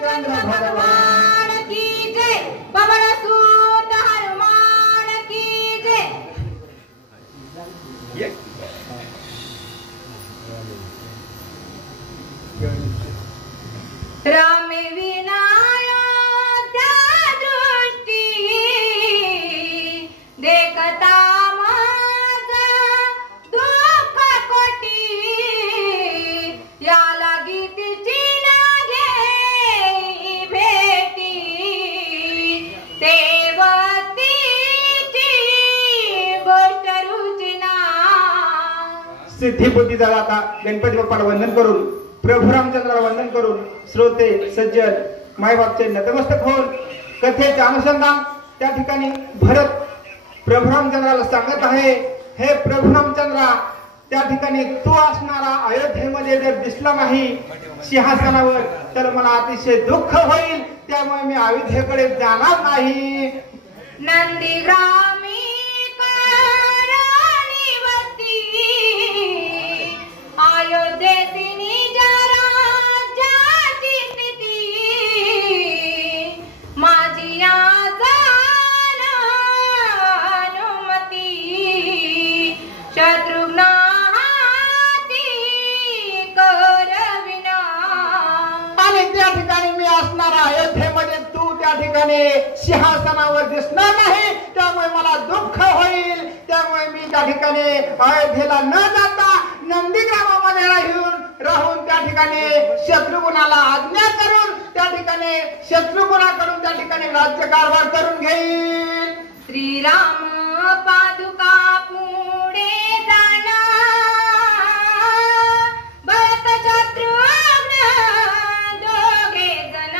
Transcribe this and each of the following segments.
रामचंद्र भगवान की जय, पवन सुत हनुमान की जय। राम विनाया दृष्टी देखता माझा दुःख कोटी, या लागी तिची लागे भेटी, तेवतीची गोष्ट रुचिना। सिद्धी बुद्धी झाला आता गणपती बाप्पाला वंदन करून, प्रभू रामचंद्राला वंदन करून श्रोते सज्जन मायबापचे नतमस्तक होऊन कथेचे अनुसंधान त्या ठिकाणी भरत प्रभू रामचंद्राला सांगत आहे, हे प्रभू रामचंद्रा, त्या ठिकाणी तू असणारा अयोध्येमध्ये जर दिसला नाही सिंहासनावर तर मला अतिशय दुःख होईल, त्यामुळे मी अयोध्येकडे जाणार नाही। नंदीग्रामी करणी अयोध्येतील माझी अनुमती, शत्रुघ्न हाती करविना। आणि त्या ठिकाणी मी असणार अयोध्येमध्ये तू त्या ठिकाणी सिंहासनावर दिसणार नाही, त्यामुळे मला दुःख होईल, त्यामुळे मी त्या ठिकाणी अयोध्येला न जाता नंदीग्रामामध्ये राहून त्या ठिकाणी शत्रुघ्नाला आज्ञा करून त्या ठिकाणी शत्रुघ्नाकडून त्या ठिकाणी राज्यकारभार करून घेईल। श्रीराम पादुका पुढे जाना, भरत शत्रुघ्न दोघे जण,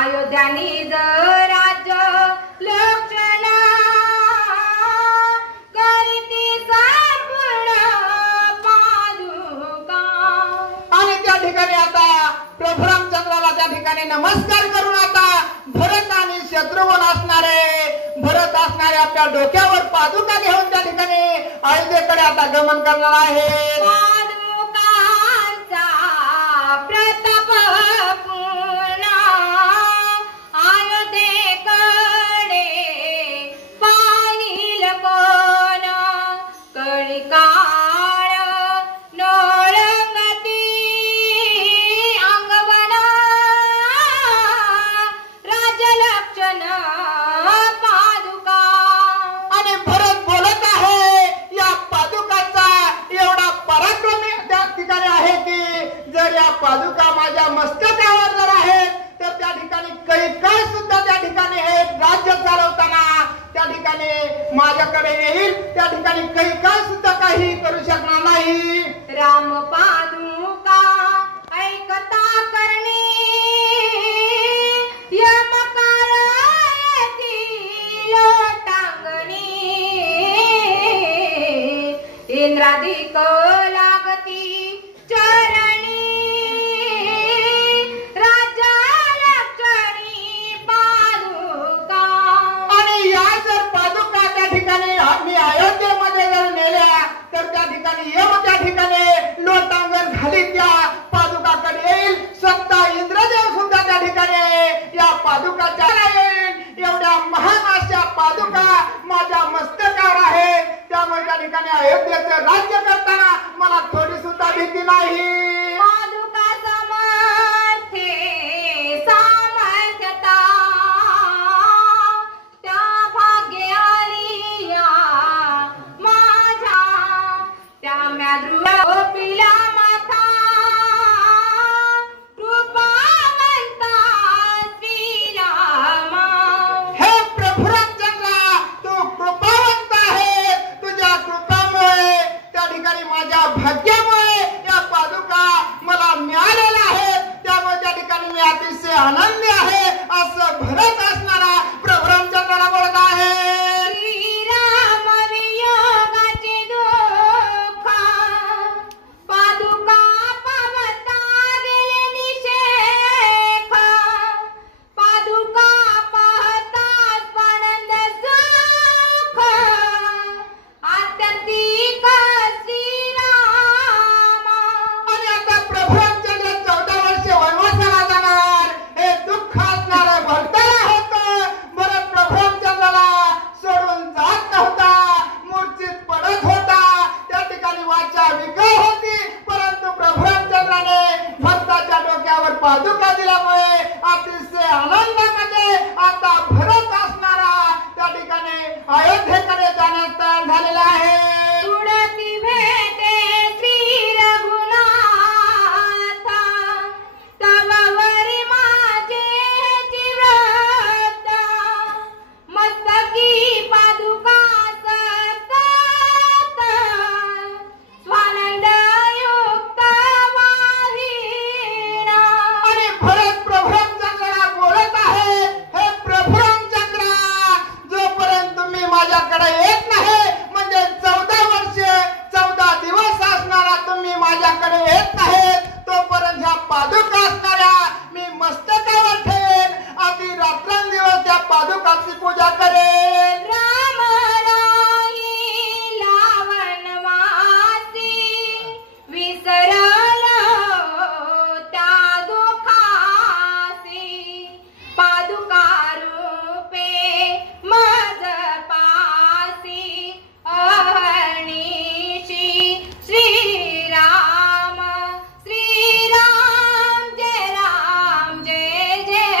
अयोध्या निज राज्य लक्षण करीती संपूर्ण पादुका। आणि त्या ठिकाणी आता प्रभू रामचंद्राला त्या ठिकाणी नमस्कार करून आता भरत आणि शत्रुघ्न असणारे आपल्या डोक्यावर पादुका घेऊन त्या ठिकाणी अयोध्येकडे आता गमन करणार आहेत। पादुकांचा प्रताप पूर्ण अयोध्येकडे पाहिल कोण, कळी काळ नोळंगती अंगवना, राजलक्षण पादुका। आणि भरत बोलत आहे, या पादुकाचा एवढा पराक्रम त्या ठिकाणी आहे की जर या पादुका माझ्या मस्तकावर जर आहेत तर त्या ठिकाणी कैकाय सुद्धा त्या ठिकाणी हे राज्य चालवताना त्या ठिकाणी माझ्याकडे येईल, त्या ठिकाणी कैकाय सुद्धा काही करू शकणार नाही। राम पादुका ऐकता करणी, यमकार येती लोटांगणी, इंद्रादिक लागती चरणी, राज्य लक्षणी पादुका। आणि या जर पादुका त्या ठिकाणी आम्ही अयोध्येमध्ये जर नेल्या तर त्या ठिकाणी येऊ, त्या ठिकाणी लोटांगण घाली त्या पादुकाकडे येईल, स्वतः इंद्रदेव सुद्धा त्या ठिकाणी या पादुकाच्या येईल। एवढ्या महान अशा पादुका माझ्या मस्तकावर आहे, त्यामुळे त्या ठिकाणी अयोध्येचं राज्य करताना मला थोडी सुद्धा भीती नाही। पादुका समर्थे सामर्थ्यता, त्या भाग्य आलिया माझ्या, त्या म्याद्रू पिला माथा, कृपावंता श्रीरामा। हे प्रभू रामचंद्रा, तू कृपावंत आहे, तुझ्या कृपामुळे त्या ठिकाणी माझ्या भाग्यामुळे या पादुका मला मिळालेल्या आहेत, त्यामुळे त्या ठिकाणी मी अतिशय आनंदी आहे असं भरत असणारा प्रभू रामचंद्राला बोलत आहे। श्रीराम वियोगाचे दुःख पादुका पावता गेले निषेध, पादुका पाहता पणंद सुख, आत्यंतिक श्रीरामा। आणि आता प्रभू रामचंद्र पादुका दिल्यामुळे अतिशय आनंदामध्ये आता भरत असणारा त्या ठिकाणी अयोध्येकडे जाण्यास तयार झालेला आहे. तुळसी भेटे श्री रघुनाथ, तव वरी माझे चिरत, मस्तकी पादुका सतत, स्वानंद युक्त वाहिणा. आणि भरत प्रभुरामचंद्राला बोलत आहे, हे प्रभुरामचंद्रा, जोपर्यंत तुम्ही माझ्याकडे येत नाही, म्हणजे 14 वर्षे 14 दिवस असणारा तुम्ही माझ्याकडे येत नाहीत, तोपर्यंत ह्या पादुका असणाऱ्या मी मस्तकावर ठेवेन. आधी रात्रंदिवस त्या पादुकाची पूजा करेन. राम राहिला वनवासी, विसरलो त्या दुःखासी, पादुका रूपे मज पासी, अहर्निशी श्रीराम श्रीराम जय राम जय जय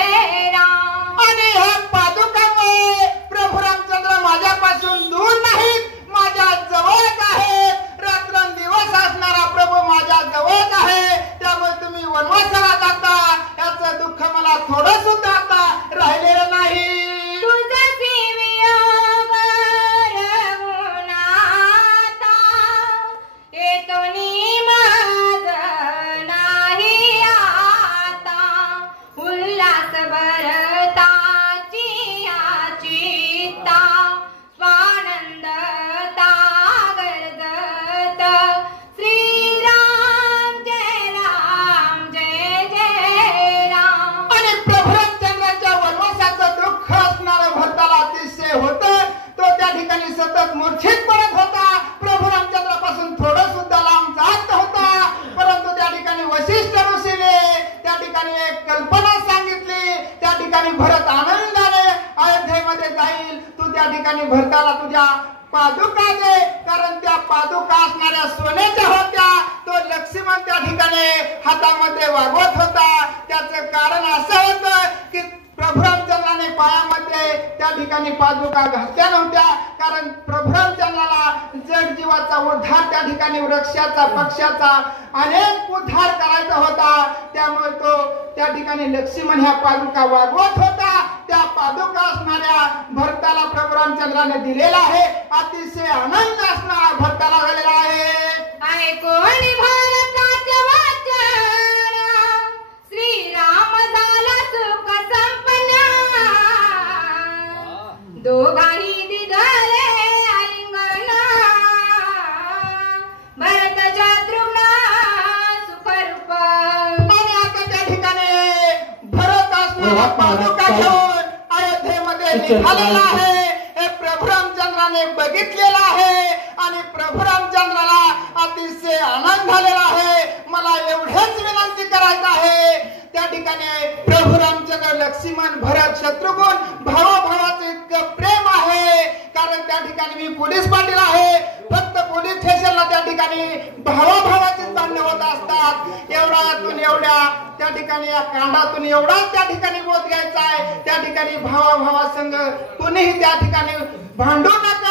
राम. आणि ह्या पादुकामुळे प्रभू रामचंद्र माझ्यापासून दूर नाहीत, माझ्या जवळच आहेत. रात्रंदिवस असणारा प्रभू माझ्या जवळच आहे. त्यामुळे तुम्ही वनवासाला जाता, याचं दुःख मला थोडं सुद्धा आता राहिलेलं नाही. तुझसी वियोग रघुनाथा, येतोनी माझ नाही आता, उल्हास भरताची चित्ता, स्वानंदता गरजत, श्रीराम जय जय राम. आणि प्रभुरामचंद्राच्या वनवासाचं दुःख असणारं भरताला अतिशय होतं. तो त्या ठिकाणी सतत मूर्छित पडत होता. प्रभू रामचंद्रापासून थोडं सुद्धा लांब जात होता. परंतु त्या ठिकाणी वशिष्ठ ऋषीने त्या ठिकाणी एक कल्पना सांगितली. त्या ठिकाणी भरत आनंदाने अयोध्येमध्ये जाईल. तू त्या ठिकाणी भरताला तुझ्या पादुका दे, कारण त्या पादुका असणाऱ्या सोन्याच्या होत्या. तो लक्ष्मण त्या ठिकाणी हातामध्ये वागवत होता. त्याचं कारण असं होतं की प्रभू रामचंद्राने पायामध्ये त्या ठिकाणी पादुका घातल्या नव्हत्या, कारण प्रभू रामचंद्राला जगजीवाचा उद्धार, त्या ठिकाणी वृक्षाचा पक्षाचा अनेक उद्धार करायचा होता. त्यामुळे तो त्या ठिकाणी लक्ष्मण ह्या पादुका वागवत होता. त्या पादुका असणाऱ्या भरताला प्रभू रामचंद्राने दिलेला आहे. अतिशय आनंद असणारा भरताला झालेला आहे. ऐकोणी भारताचे वचन, श्रीराम झाला सुख संपन्न, दोघांनी दिले आलिंगन, भरत शत्रुघ्न सुखरूप. आणि आता त्या ठिकाणी भरत असणारा पादुका घेऊन अयोध्येमध्ये निघालेला आहे. हे प्रभू रामचंद्राने बघितलेलं आहे आणि प्रभू रामचंद्राला अतिशय आनंद झालेला आहे. मला एवढेच विनंती करायचं आहे, त्या ठिकाणी प्रभू रामचंद्र, लक्ष्मण, भरत, शत्रुघ्न भावाभावाचं इतकं प्रेम आहे. कारण त्या ठिकाणी मी पोलीस पाटील आहे. फक्त पोलीस स्टेशनला त्या ठिकाणी भावाभावाचीच भांडणं होत असतात. एवढ्यातून एवढ्या त्या ठिकाणी या कांडातून एवढाच त्या ठिकाणी बोध घ्यायचा आहे. त्या ठिकाणी भावाभावासंग कुणीही त्या ठिकाणी भांडू नका.